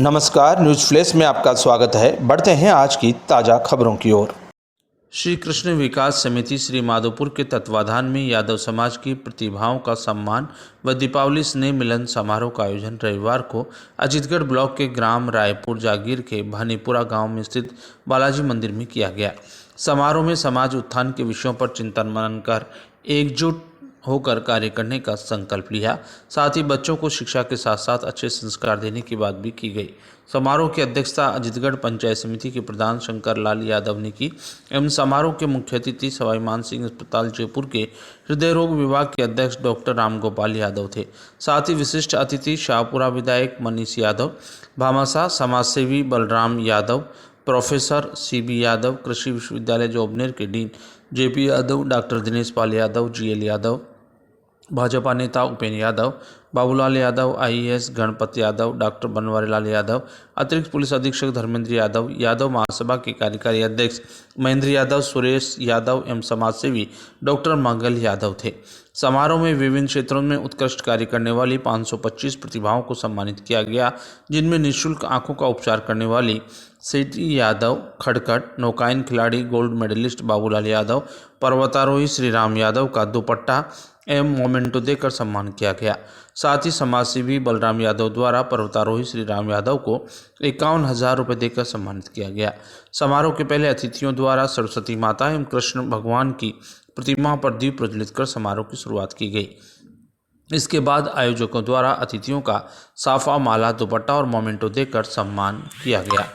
नमस्कार, news flash में आपका स्वागत है। बढ़ते हैं आज की ताज़ा खबरों की ओर। श्री कृष्ण विकास समिति श्री माधोपुर के तत्वाधान में यादव समाज की प्रतिभाओं का सम्मान व दीपावली स्नेह मिलन समारोह का आयोजन रविवार को अजीतगढ़ ब्लॉक के ग्राम रायपुर जागीर के भानीपुरा गांव में स्थित बालाजी मंदिर में किया गया। समारोह में समाज उत्थान के विषयों पर चिंतन मनन कर एकजुट होकर कार्य करने का संकल्प लिया। साथ ही बच्चों को शिक्षा के साथ साथ अच्छे संस्कार देने की बात भी की गई। समारोह की अध्यक्षता अजीतगढ़ पंचायत समिति के प्रधान शंकर लाल यादव ने की एवं समारोह के मुख्य अतिथि सवाई मान सिंह अस्पताल जयपुर के हृदय रोग विभाग के अध्यक्ष डॉक्टर रामगोपाल यादव थे। साथ ही विशिष्ट अतिथि शाहपुरा विधायक मनीष यादव, भामाशाह समाजसेवी बलराम यादव, प्रोफेसर सीबी यादव, कृषि विश्वविद्यालय जोबनेर के dean JP Yadav, doctor Dinesh Pal Yadav, GL Yadav, Bhajpa नेता उपेंद्र यादव, बाबूलाल यादव, आईएएस गणपत यादव, डॉक्टर बनवारीलाल यादव, अतिरिक्त पुलिस अधीक्षक धर्मेंद्र यादव, यादव महासभा के कार्यकारी अध्यक्ष महेंद्र यादव, सुरेश यादव एवं समाजसेवी डॉक्टर मंगल यादव थे। समारोह में विभिन्न क्षेत्रों में उत्कृष्ट कार्य करने वाली 525 प्रतिभाओं को सम्मानित किया गया, जिनमें निःशुल्क आंखों का उपचार करने वाली सेठी यादव, खड़कट नौकायन खिलाड़ी गोल्ड मेडलिस्ट बाबूलाल यादव, पर्वतारोही श्रीराम यादव का दुपट्टा एवं मोमेंटो देकर सम्मान किया गया। साथ ही समाजसेवी बलराम यादव द्वारा पर्वतारोही श्रीराम यादव को 51,000 रुपये देकर सम्मानित किया गया। समारोह के पहले अतिथियों द्वारा सरस्वती माता एवं कृष्ण भगवान की प्रतिमा पर दीप प्रज्वलित कर समारोह की शुरुआत की गई। इसके बाद आयोजकों द्वारा अतिथियों का साफा, माला, दुपट्टा और मोमेंटो देकर सम्मान किया गया।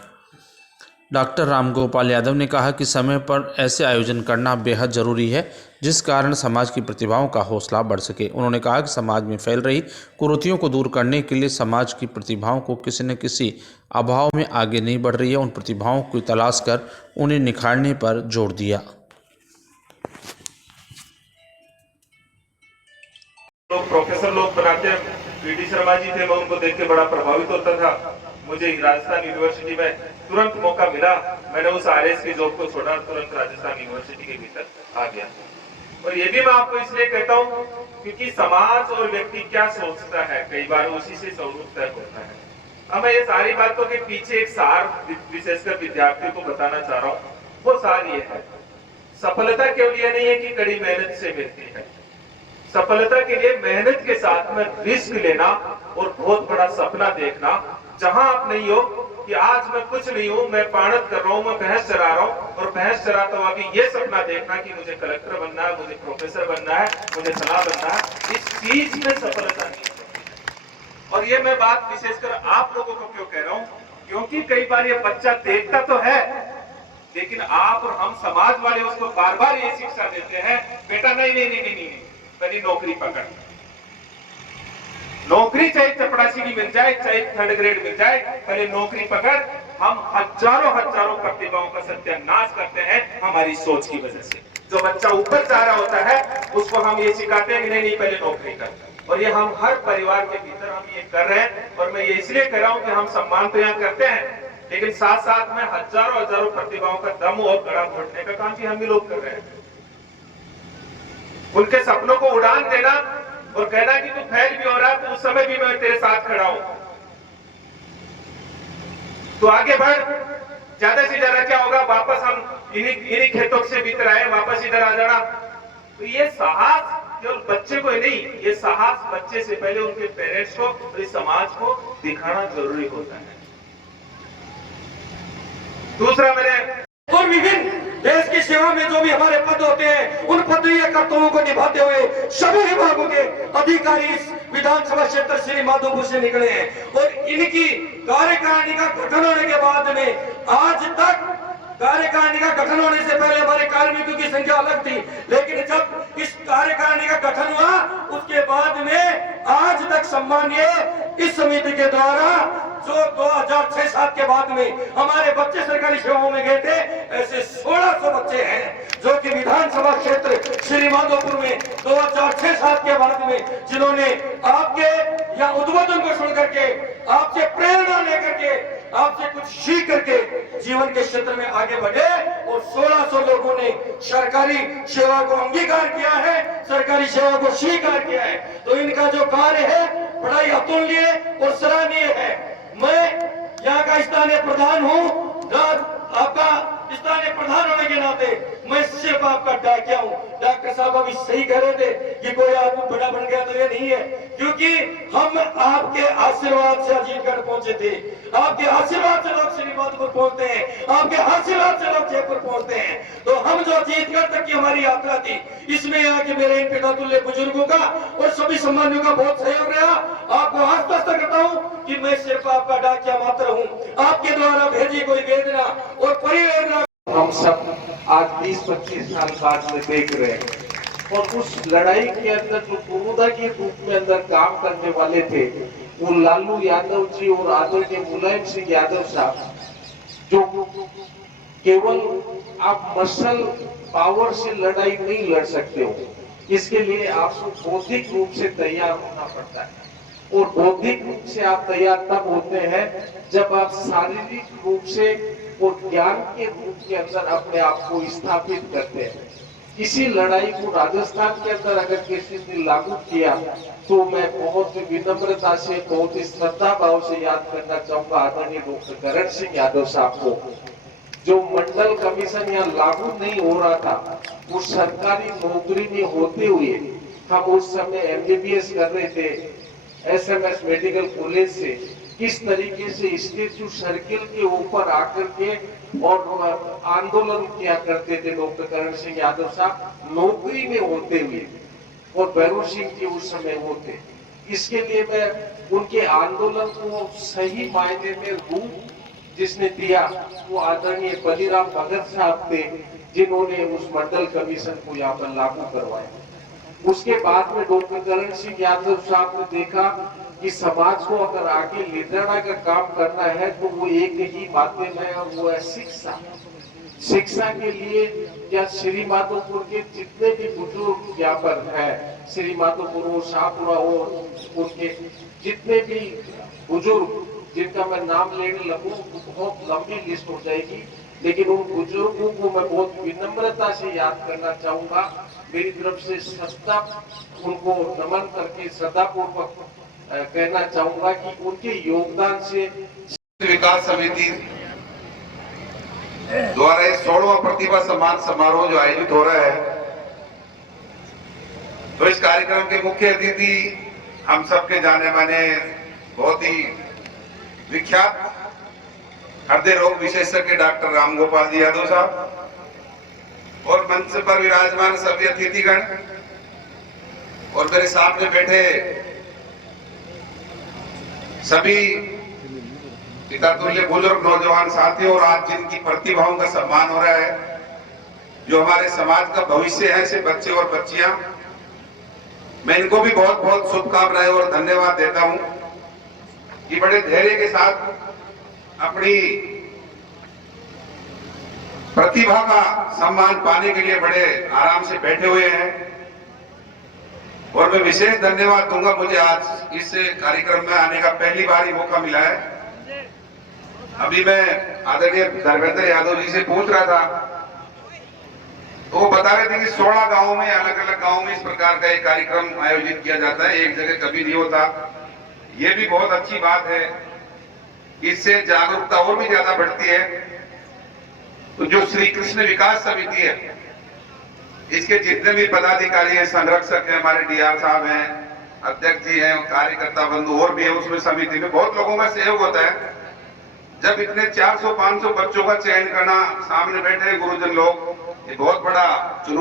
डॉक्टर रामगोपाल यादव ने कहा कि समय पर ऐसे आयोजन करना बेहद जरूरी है, जिस कारण समाज की प्रतिभाओं का हौसला बढ़ सके। उन्होंने कहा कि समाज में फैल रही कुरीतियों को दूर करने के लिए समाज की प्रतिभाओं को किसी न किसी अभाव में आगे नहीं बढ़ रही है। उन प्रतिभाओं की तलाश कर उन्हें निखारने पर जोर दिया। लोग प्रोफेसर लोग बनाते हैं, पीडी शर्मा जी थे, मैं उनको देख के बड़ा प्रभावित होता था। मुझे राजस्थान यूनिवर्सिटी में तुरंत मौका मिला, मैंने उस आरएस की जॉब को छोड़ा, तुरंत राजस्थान यूनिवर्सिटी के भीतर आ गया। और ये भी मैं आपको इसलिए कहता हूँ क्योंकि समाज और व्यक्ति क्या सोचता है, कई बार उसी से स्वरूप तय होता है। अब मैं ये सारी बातों के पीछे एक सार विशेषकर विद्यार्थियों को बताना चाह रहा हूँ। वो सार ये है, सफलता केवल ये नहीं है कि कड़ी मेहनत से मिलती है। सफलता के लिए मेहनत के साथ में रिस्क लेना और बहुत बड़ा सपना देखना। जहां आप नहीं हो कि आज मैं कुछ नहीं हूं, मैं पाणत कर रहा हूं, मैं भैंस चरा रहा हूं, और भैंस चराता हुआ भी ये सपना देखना कि मुझे कलेक्टर बनना है, मुझे प्रोफेसर बनना है, मुझे सलाह बनना है, इस चीज में सफलता नहीं है। और ये मैं बात विशेषकर आप लोगों को क्यों कह रहा हूं, क्योंकि कई बार ये बच्चा देखता तो है, लेकिन आप और हम समाज वाले उसको बार बार ये शिक्षा देते हैं, बेटा नहीं नहीं नहीं नहीं, नहीं। पहले नौकरी पकड़, नौकरी चाहे चपरासी की मिल जाए, चाहे थर्ड ग्रेड मिल जाए, पहले नौकरी पकड़। हम हजारों प्रतिभाओं का सत्यानाश करते हैं हमारी सोच की वजह से। जो बच्चा ऊपर जा रहा होता है उसको हम ये सिखाते हैं कि नहीं नहीं पहले नौकरी कर। और ये हम हर परिवार के भीतर हम ये कर रहे हैं। और मैं ये इसलिए कह रहा हूं कि हम सम्मान तो यहाँ करते हैं, लेकिन साथ साथ में हजारों प्रतिभाओं का दम और गड़ा घोटने का काम भी हम भी लोग कर रहे हैं। उनके सपनों को उड़ान देना और कहना कि तू फेल भी हो रहा है तो उस समय भी मैं तेरे साथ खड़ा हूं, तो आगे बढ़। ज्यादा से ज्यादा क्या होगा, वापस हम इन्हीं खेतों से भीतर आए, वापस इधर आ जाना। तो ये साहस केवल बच्चे को ही नहीं, ये साहस बच्चे से पहले उनके पेरेंट्स को और इस समाज को दिखाना जरूरी होता है। दूसरा, मैंने और विभिन्न देश की सेवा में जो भी हमारे पद होते हैं, उन पदीय कर्तव्यों को निभाते हुए सभी विभागों के अधिकारी इस विधानसभा क्षेत्र श्री माधोपुर से निकले हैं। और इनकी कार्यकारिणी का गठन होने के बाद में आज तक, कार्यकारिणी का गठन होने से पहले हमारे कार्मिकों की संख्या अलग थी, लेकिन जब इस कार्यकारिणी का गठन हुआ उसके बाद में आज तक सम्मानीय इस समिति के द्वारा जो 2006-7 के बाद में हमारे बच्चे सरकारी सेवाओं में गए थे, ऐसे 1600 बच्चे हैं जो कि विधानसभा क्षेत्र श्री माधोपुर में 2006-7 के बाद में जिन्होंने आपके या उद्बोधन को सुन करके, आपसे प्रेरणा लेकर के, आपसे कुछ सीख करके जीवन के क्षेत्र में आगे बढ़े। और 1600 लोगों ने सरकारी सेवा को अंगीकार किया है, सरकारी सेवा को स्वीकार किया है। तो इनका जो कार्य है बड़ा ही अतुलनीय और सराहनीय है। मैं यहाँ का स्थानीय प्रधान हूँ, आपका स्थानीय प्रधान होने के नाते मैं सिर्फ आपका डाकिया हूँ। डॉक्टर साहब अभी सही कह रहे थे कि कोई आदमी बड़ा बन गया तो ये नहीं है, क्योंकि हम आपके आशीर्वाद से अजीतगढ़ पहुंचे थे, आपके आशीर्वाद से लोग श्रीमाधोपुर पहुंचते हैं, आपके आशीर्वाद से लोग जयपुर पहुंचते हैं। तो हम जो अजीतगढ़ तक की हमारी यात्रा थी, इसमें यहाँ के मेरे इन पितातुल्य बुजुर्गों का और सभी सम्मानियों का बहुत सहयोग रहा। आपको आश्वस्त करता हूँ कि मैं सिर्फ आपका डाकिया मात्र हूँ, आपके द्वारा भेजी कोई वेदना और परिवेदना हम सब आज 20-25 साल बाद में देख रहे हैं। और उस लड़ाई के अंदर जो पुरोधा के रूप में अंदर काम करने वाले थे, वो लालू यादव जी और आदरणीय मुलायम सिंह यादव साहब, जो केवल आप मसल पावर से लड़ाई नहीं लड़ सकते हो, इसके लिए आपको बौद्धिक रूप से तैयार होना पड़ता है। और बौद्धिक रूप से आप तैयार तब होते हैं जब आप शारीरिक रूप से और ज्ञान के रूप के अंदर अपने आप को स्थापित करते हैं। इसी लड़ाई को राजस्थान के अंदर अगर किसी ने लागू किया तो मैं बहुत विनम्रता से, बहुत ही श्रद्धा भाव से याद करना चाहूंगा आदरणीय डॉक्टर करण सिंह यादव साहब को। जो मंडल कमीशन यहाँ लागू नहीं हो रहा था, वो सरकारी नौकरी में होते हुए हम उस समय MBBS कर रहे थे SMS मेडिकल कॉलेज से, किस तरीके से स्टेच्यू सर्किल के ऊपर आकर के और आंदोलन किया करते थे डॉक्टर करण सिंह यादव साहब नौकरी में होते हुए, और भैरव सिंह जी उस समय वो थे। इसके लिए मैं उनके आंदोलन को सही मायने में रूप जिसने दिया वो आदरणीय बलिराम भगत साहब थे, जिन्होंने उस मंडल कमीशन को यहाँ पर लागू करवाया। उसके बाद में डॉक्टर करण सिंह यादव साहब ने देखा कि समाज को अगर आगे ले जाने का काम करना है तो वो एक ही माध्यम है, और वो है शिक्षा। शिक्षा के लिए या श्रीमाधोपुर के जितने भी बुजुर्ग यहाँ पर हैं, श्रीमाधोपुर हो, शाहपुरा हो, उनके जितने भी बुजुर्ग जिनका मैं नाम लेने लगूं तो बहुत लंबी लिस्ट हो जाएगी, लेकिन उन बुजुर्गों को मैं बहुत विनम्रता से याद करना चाहूंगा। मेरी तरफ से श्रद्धा उनको नमन करके श्रद्धापूर्वक कहना चाहूंगा कि उनके योगदान से विकास समिति द्वारा 16वां प्रतिभा सम्मान समारोह जो आयोजित हो रहा है, तो इस कार्यक्रम के मुख्य अतिथि हम सबके जाने माने बहुत ही विख्यात हृदय रोग विशेषज्ञ डॉक्टर रामगोपाल जी यादव साहब, और मंच पर विराजमान सभी अतिथिगण और मेरे सामने बैठे सभी पितातुल्य बुजुर्ग नौजवान साथी, और आज जिनकी प्रतिभाओं का सम्मान हो रहा है, जो हमारे समाज का भविष्य है, से बच्चे और बच्चियां, मैं इनको भी बहुत बहुत शुभकामनाएं और धन्यवाद देता हूं कि बड़े धैर्य के साथ अपनी प्रतिभा का सम्मान पाने के लिए बड़े आराम से बैठे हुए हैं। और मैं विशेष धन्यवाद दूंगा, मुझे आज इस कार्यक्रम में आने का पहली बार ही मौका मिला है। अभी मैं आदरणीय धर्मेंद्र यादव जी से पूछ रहा था, तो वो बता रहे थे कि 16 गांवों में, अलग अलग गांवों में इस प्रकार का एक कार्यक्रम आयोजित किया जाता है, एक जगह कभी नहीं होता। ये भी बहुत अच्छी बात है, इससे जागरूकता और भी ज्यादा बढ़ती है। तो जो श्री कृष्ण विकास समिति है, इसके जितने भी पदाधिकारी हैं, संरक्षक हैं, हमारे DR साहब हैं, अध्यक्ष जी हैं, कार्यकर्ता बंधु और भी है, उसमें समिति में बहुत लोगों का सहयोग होता है। जब इतने 400-500 बच्चों का चयन करना, सामने बैठे गुरुजन लोग, ये बहुत बड़ा चुनौती